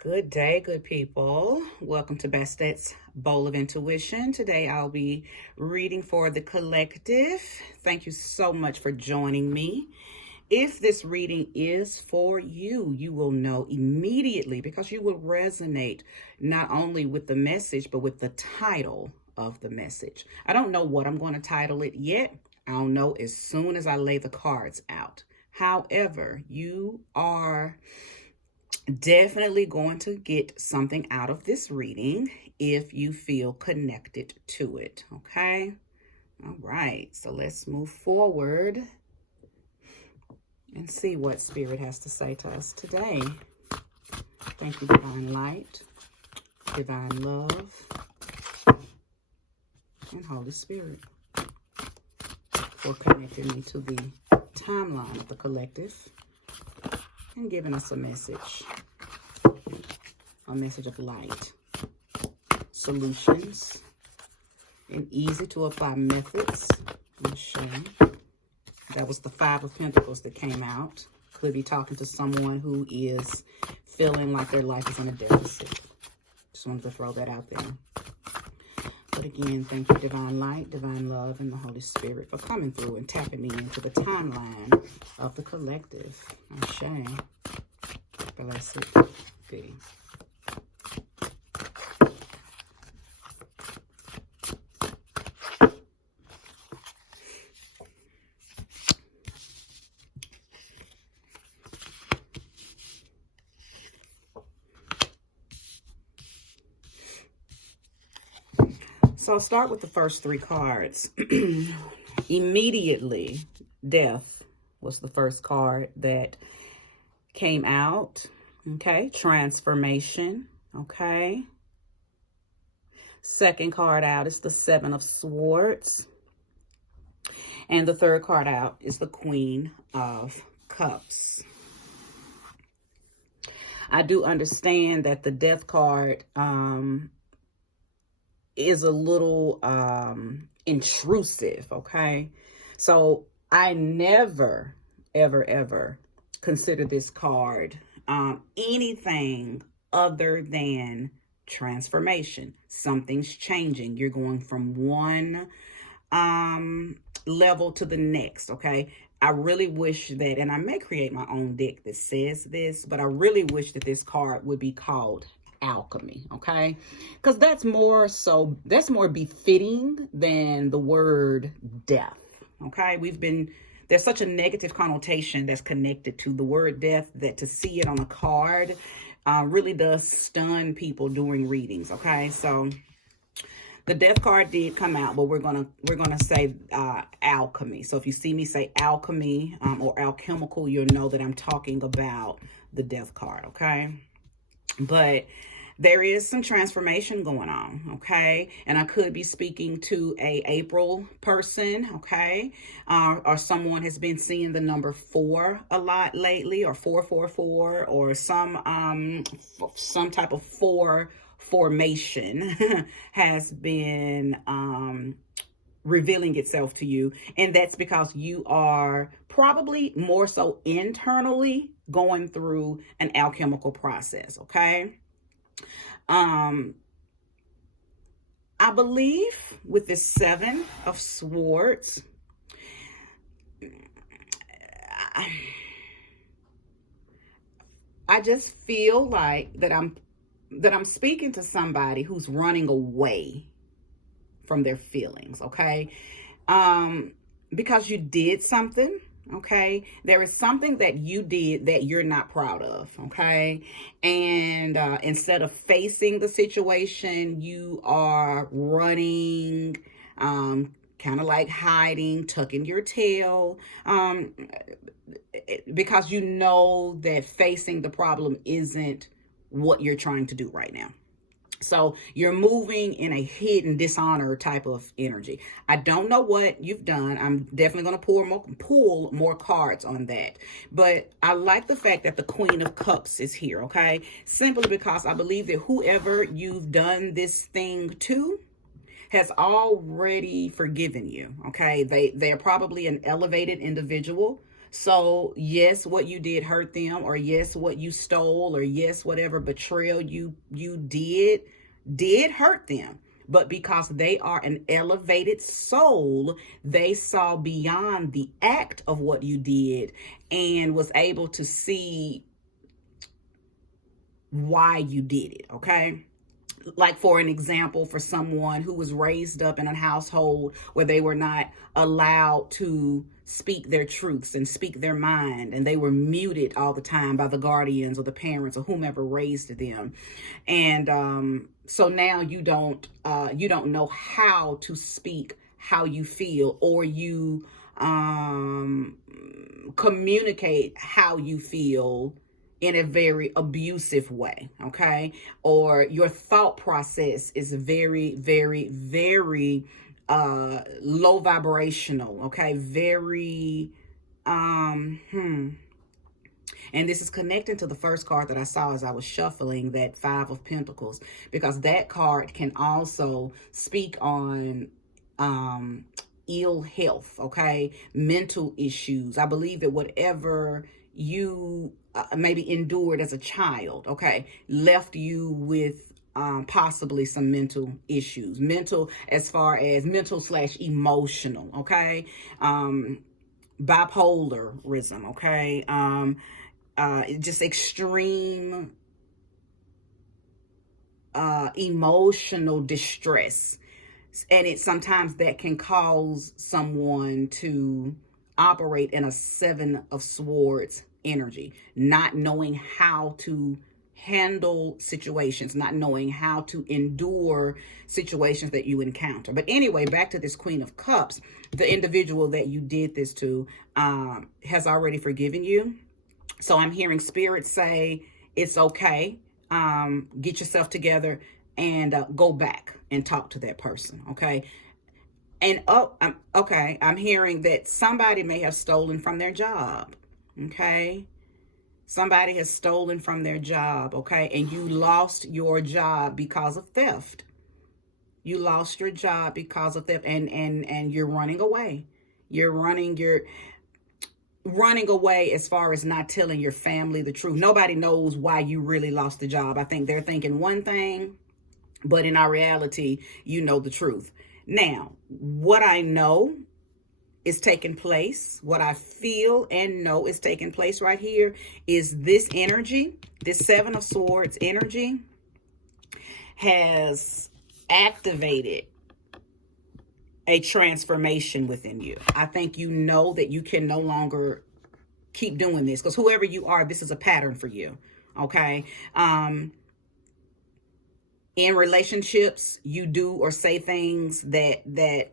Good day, good people. Welcome to Bastette's Bowl of Intuition. Today I'll be reading for the collective. Thank you so much for joining me. If this reading is for you, you will know immediately because you will resonate not only with the message, but with the title of the message. I don't know what I'm going to title it yet. I'll know as soon as I lay the cards out. However, you are definitely going to get something out of this reading if you feel connected to it. Okay. All right. So let's move forward and see what Spirit has to say to us today. Thank you, Divine Light, Divine Love, and Holy Spirit for connecting me to the timeline of the collective and giving us a message of light, solutions, and easy to apply methods. I'm showing. That was the Five of Pentacles that came out. Could be talking to someone who is feeling like their life is in a deficit. Just wanted to throw that out there. But again, thank you, Divine Light, Divine Love, and the Holy Spirit for coming through and tapping me into the timeline of the collective. Ashe. Blessed be. So I'll start with the first three cards. Immediately, death was the first card that came out. Okay, transformation. Okay. Second card out is the Seven of Swords. And the third card out is the Queen of Cups. I do understand that the death card is a little intrusive, okay? So I never, ever consider this card anything other than transformation. Something's changing. You're going from one level to the next, okay? I really wish that, and I may create my own deck that says this, but I really wish that this card would be called alchemy, okay? Because that's more befitting than the word death, okay? There's such a negative connotation that's connected to the word death that to see it on a card really does stun people during readings, okay? So the death card did come out, but we're gonna say alchemy. So if you see me say alchemy or alchemical, you'll know that I'm talking about the death card, okay? But there is some transformation going on, okay? And I could be speaking to a April person, okay? Or someone has been seeing the number 4 a lot lately, or 444, or some type of 4 formation has been revealing itself to you. And that's because you are probably more so internally going through an alchemical process, okay? I believe with the Seven of Swords, I just feel like that I'm speaking to somebody who's running away from their feelings, okay? Because you did something, okay? There is something that you did that you're not proud of, okay? And instead of facing the situation, you are running, kind of like hiding, tucking your tail, because you know that facing the problem isn't what you're trying to do right now. So you're moving in a hidden dishonor type of energy. I don't know what you've done. I'm definitely going to pull more cards on that. But I like the fact that the Queen of Cups is here, okay? Simply because I believe that whoever you've done this thing to has already forgiven you, okay? They're probably an elevated individual. So yes, what you did hurt them, or yes, what you stole, or yes, whatever betrayal you did hurt them. But because they are an elevated soul, they saw beyond the act of what you did and was able to see why you did it, okay? Like, for an example, for someone who was raised up in a household where they were not allowed to speak their truths and speak their mind, and they were muted all the time by the guardians or the parents or whomever raised them. And so now you don't know how to speak how you feel, or you communicate how you feel in a very abusive way, okay? Or your thought process is very, very, very low vibrational, okay? Very, and this is connecting to the first card that I saw as I was shuffling, that Five of Pentacles, because that card can also speak on ill health, okay? Mental issues. I believe that whatever you maybe endured as a child, okay, left you with possibly some mental issues. Mental as far as mental / emotional, okay? Bipolarism, okay? Just extreme emotional distress. And sometimes that can cause someone to operate in a Seven of Swords energy, not knowing how to handle situations, not knowing how to endure situations that you encounter. But anyway, back to this Queen of Cups, the individual that you did this to has already forgiven you. So I'm hearing Spirit say, it's okay. Get yourself together and go back and talk to that person, okay? And I'm hearing that somebody may have stolen from their job, okay? Somebody has stolen from their job, okay? And you lost your job because of theft. You lost your job because of theft, and you're running away. You're running away as far as not telling your family the truth. Nobody knows why you really lost the job. I think they're thinking one thing, but in our reality, you know the truth. Now, what I know is taking place, what I feel and know is taking place right here, is this energy, this Seven of Swords energy has activated a transformation within you. I think you know that you can no longer keep doing this, because whoever you are, this is a pattern for you, okay? In relationships, you do or say things that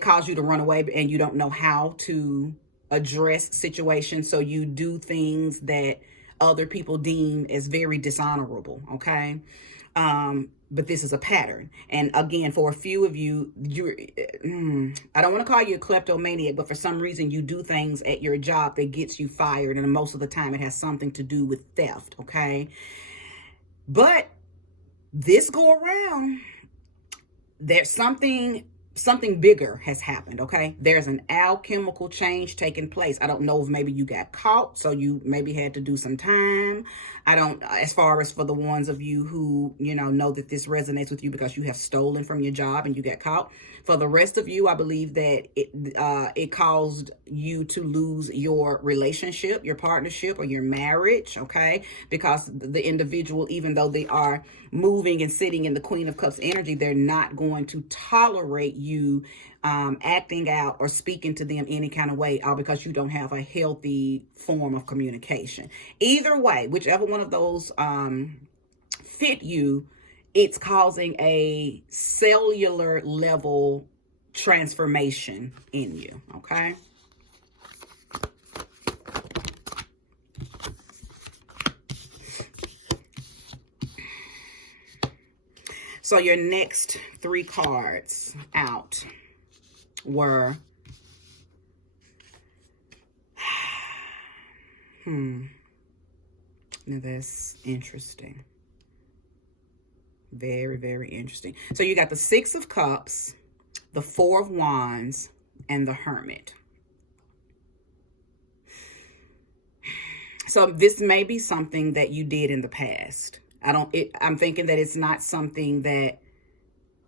cause you to run away, and you don't know how to address situations. So you do things that other people deem as very dishonorable, okay? But this is a pattern. And again, for a few of you, I don't want to call you a kleptomaniac, but for some reason you do things at your job that gets you fired. And most of the time it has something to do with theft, okay? But this go around, there's something bigger has happened, okay? There's an alchemical change taking place. I don't know if maybe you got caught, so you maybe had to do some time. I don't, as far as for the ones of you who, know that this resonates with you because you have stolen from your job and you got caught. For the rest of you, I believe that it caused you to lose your relationship, your partnership, or your marriage, okay? Because the individual, even though they are moving and sitting in the Queen of Cups energy, they're not going to tolerate you acting out or speaking to them any kind of way, all because you don't have a healthy form of communication. Either way, whichever one of those fit you, it's causing a cellular level transformation in you, okay? So your next 3 cards out were, now that's interesting. Very, very interesting. So you got the 6 of Cups, the 4 of Wands, and the Hermit. So this may be something that you did in the past. I'm thinking that it's not something that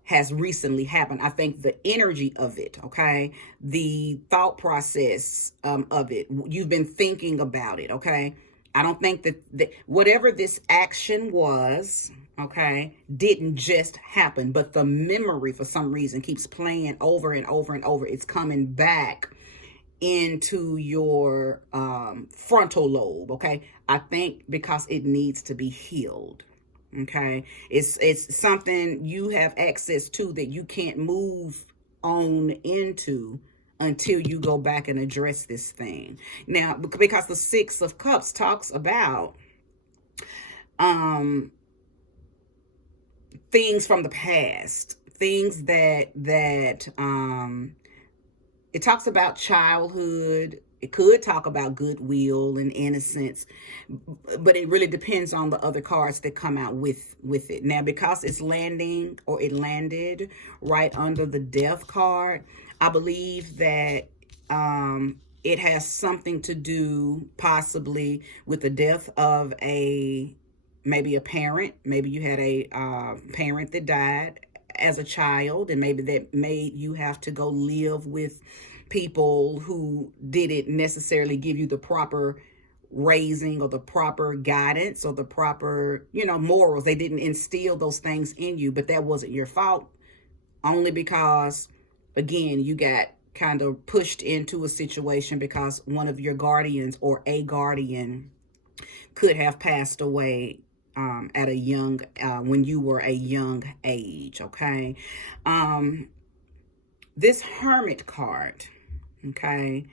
has recently happened. I think the energy of it, okay, the thought process of it, you've been thinking about it, okay. I don't think that whatever this action was, okay, didn't just happen, but the memory for some reason keeps playing over and over and over. It's coming back into your frontal lobe, okay. I think because it needs to be healed. Okay, it's something you have access to that you can't move on into until you go back and address this thing. Now, because the Six of Cups talks about things from the past, things that it talks about childhood. It could talk about goodwill and innocence, but it really depends on the other cards that come out with it. Now, because it's landing, or it landed right under the Death card, I believe that it has something to do possibly with the death of maybe a parent. Maybe you had a parent that died as a child, and maybe that made you have to go live with people who didn't necessarily give you the proper raising or the proper guidance or the proper, morals. They didn't instill those things in you, but that wasn't your fault, only because, again, you got kind of pushed into a situation because one of your guardians or a guardian could have passed away at a young, when you were a young age, okay? This Hermit card, okay,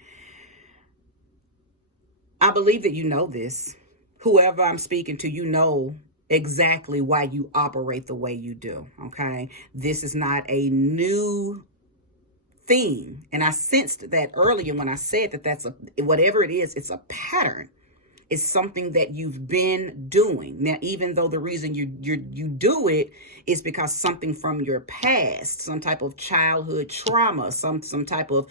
I believe that you know this. Whoever I'm speaking to, you know exactly why you operate the way you do, okay? This is not a new thing. And I sensed that earlier when I said that that's whatever it is, it's a pattern. It's something that you've been doing. Now, even though the reason you do it is because something from your past, some type of childhood trauma, some type of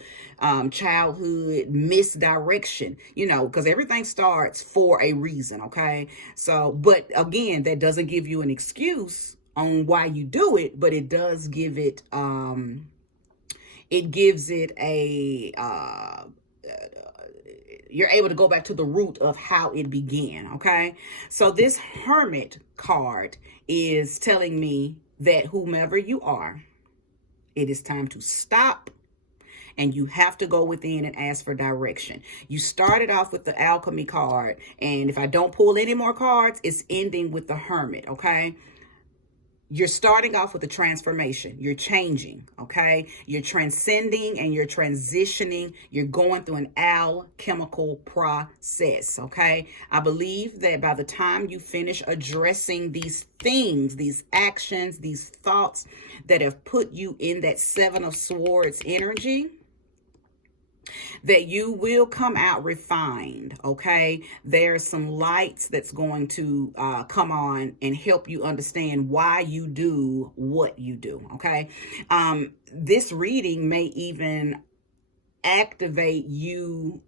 childhood misdirection, because everything starts for a reason, okay? So, but again, that doesn't give you an excuse on why you do it, but it does give it, it gives it a, you're able to go back to the root of how it began, okay? So this Hermit card is telling me that whomever you are, it is time to stop, and you have to go within and ask for direction. You started off with the Alchemy card, and if I don't pull any more cards, it's ending with the Hermit, okay? You're starting off with a transformation. You're changing, okay? You're transcending and you're transitioning. You're going through an alchemical process, okay? I believe that by the time you finish addressing these things, these actions, these thoughts that have put you in that Seven of Swords energy, that you will come out refined, okay? There's some lights that's going to come on and help you understand why you do what you do, okay? This reading may even activate you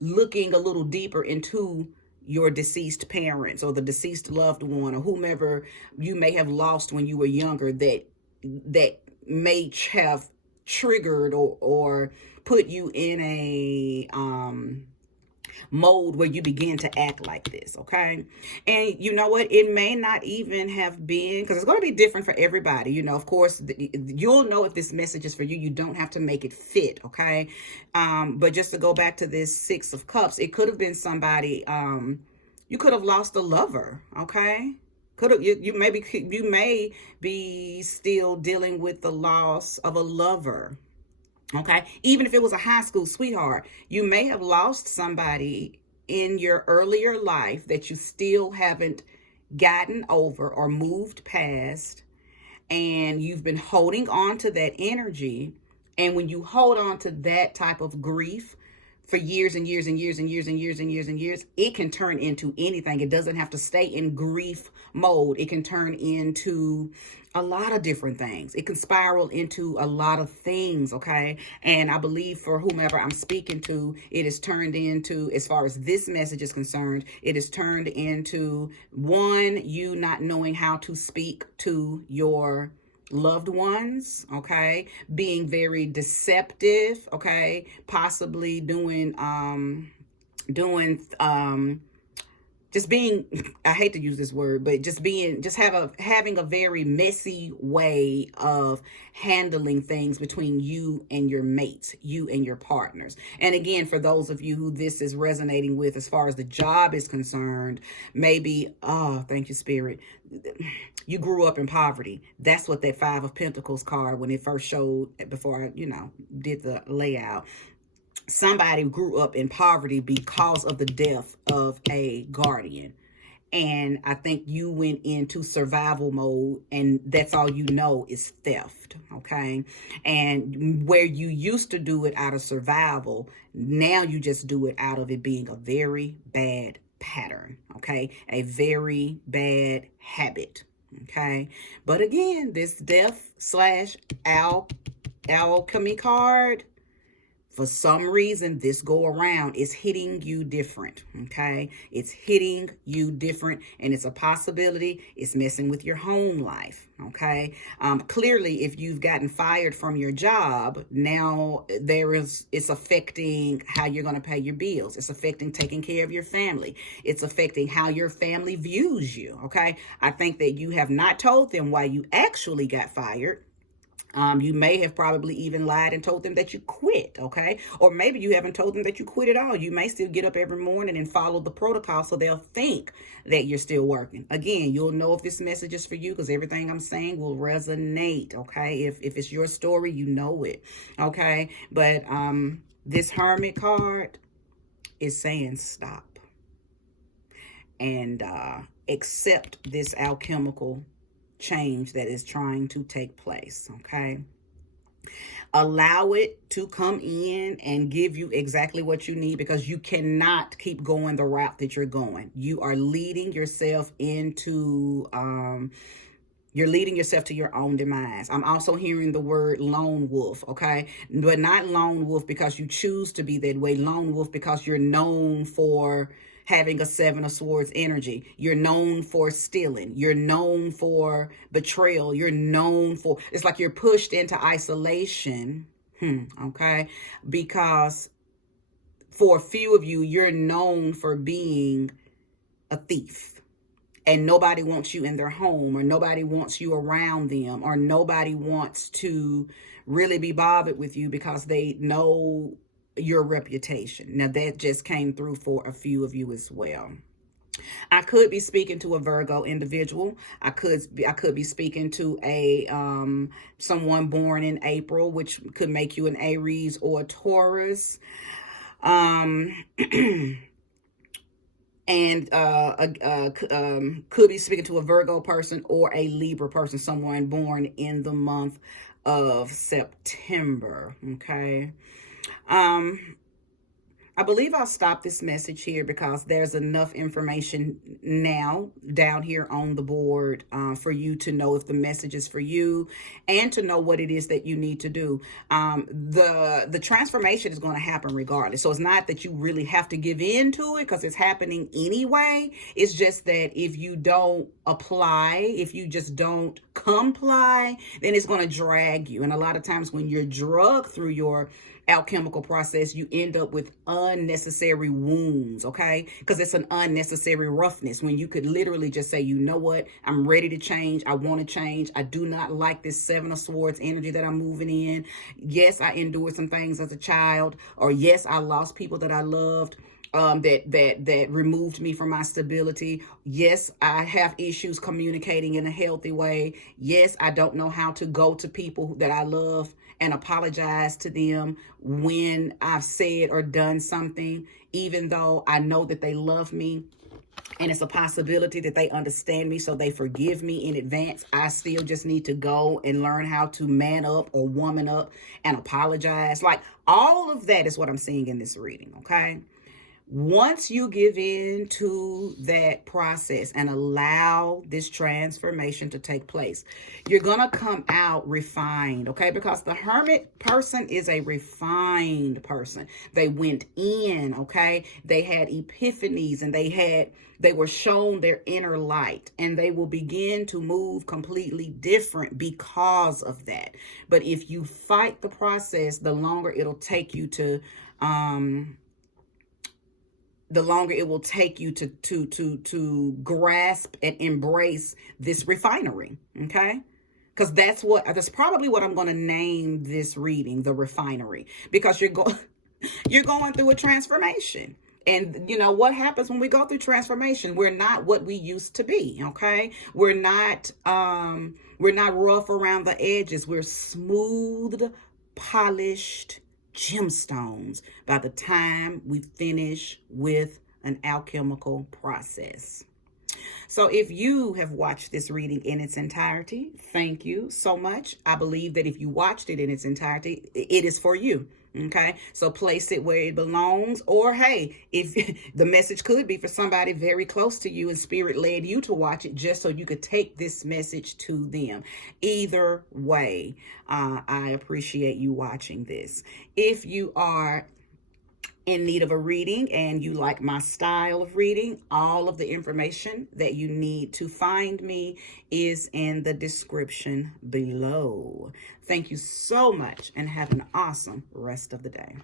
looking a little deeper into your deceased parents or the deceased loved one or whomever you may have lost when you were younger that may have triggered or put you in a mode where you begin to act like this, okay? And you know what? It may not even have been, because it's going to be different for everybody. Of course, you'll know if this message is for you. You don't have to make it fit, okay? But just to go back to this Six of Cups, it could have been somebody, you could have lost a lover, okay? You may be still dealing with the loss of a lover. Okay, even if it was a high school sweetheart, you may have lost somebody in your earlier life that you still haven't gotten over or moved past, and you've been holding on to that energy. And when you hold on to that type of grief for years and years and years and years and years and years and years, it can turn into anything. It doesn't have to stay in grief mode. It can turn into a lot of different things. It can spiral into a lot of things, okay? And I believe for whomever I'm speaking to, it is turned into, as far as this message is concerned, it is turned into, one, you not knowing how to speak to your loved ones, okay, being very deceptive, okay, possibly just being, I hate to use this word, but having a very messy way of handling things between you and your mates, you and your partners. And again, for those of you who this is resonating with as far as the job is concerned, maybe, oh, thank you, Spirit, you grew up in poverty. That's what that 5 of Pentacles card, when it first showed, before I, did the layout. Somebody grew up in poverty because of the death of a guardian. And I think you went into survival mode, and that's all you know is theft, okay? And where you used to do it out of survival, now you just do it out of it being a very bad pattern, okay? A very bad habit, okay? But again, this death/alchemy card, for some reason, this go around is hitting you different, okay? It's hitting you different, and it's a possibility it's messing with your home life, okay? Clearly, if you've gotten fired from your job, now it's affecting how you're going to pay your bills. It's affecting taking care of your family. It's affecting how your family views you, okay? I think that you have not told them why you actually got fired. You may have probably even lied and told them that you quit, okay? Or maybe you haven't told them that you quit at all. You may still get up every morning and follow the protocol, so they'll think that you're still working. Again, you'll know if this message is for you, because everything I'm saying will resonate, okay? If it's your story, you know it, okay? But this Hermit card is saying stop and accept this alchemical change that is trying to take place, okay? Allow it to come in and give you exactly what you need, because you cannot keep going the route that you're going. You are leading yourself into you're leading yourself to your own demise. I'm also hearing the word lone wolf, okay? But not lone wolf because you choose to be that way. Lone wolf because you're known for having a 7 of Swords energy. You're known for stealing. You're known for betrayal. You're known for, it's like you're pushed into isolation, okay? Because for a few of you, you're known for being a thief. And nobody wants you in their home, or nobody wants you around them, or nobody wants to really be bothered with you because they know your reputation. Now that just came through for a few of you as well. I could be speaking to a Virgo individual. I could be speaking to a someone born in April, which could make you an Aries or a Taurus. And could be speaking to a Virgo person or a Libra person, someone born in the month of September, okay? I believe I'll stop this message here because there's enough information now down here on the board for you to know if the message is for you and to know what it is that you need to do. The transformation is going to happen regardless. So it's not that you really have to give in to it because it's happening anyway. It's just that if you don't apply, if you just don't comply, then it's going to drag you. And a lot of times when you're drugged through your alchemical process, you end up with unnecessary wounds, okay? Because it's an unnecessary roughness when you could literally just say, you know what, I'm ready to change. I want to change. I do not like this 7 of Swords energy that I'm moving in. Yes, I endured some things as a child, or yes, I lost people that I loved. That removed me from my stability. Yes, I have issues communicating in a healthy way. Yes, I don't know how to go to people that I love and apologize to them when I've said or done something, even though I know that they love me. And it's a possibility that they understand me, so they forgive me in advance. I still just need to go and learn how to man up or woman up and apologize. Like, all of that is what I'm seeing in this reading, okay? Once you give in to that process and allow this transformation to take place, you're going to come out refined, okay? Because the hermit person is a refined person. They went in, okay? They had epiphanies, and they were shown their inner light, and they will begin to move completely different because of that. But if you fight the process, the longer it'll take you to to grasp and embrace this refinery, okay? Because that's probably what I'm going to name this reading, the refinery, because you're going through a transformation. And you know what happens when we go through transformation? We're not what we used to be, okay? We're not rough around the edges. We're smoothed, polished gemstones by the time we finish with an alchemical process. So if you have watched this reading in its entirety, thank you so much. I believe that if you watched it in its entirety, it is for you. Okay, so place it where it belongs. Or hey, if the message could be for somebody very close to you and spirit led you to watch it just so you could take this message to them. Either way, I appreciate you watching this. If you are in need of a reading and you like my style of reading, all of the information that you need to find me is in the description below. Thank you so much and have an awesome rest of the day.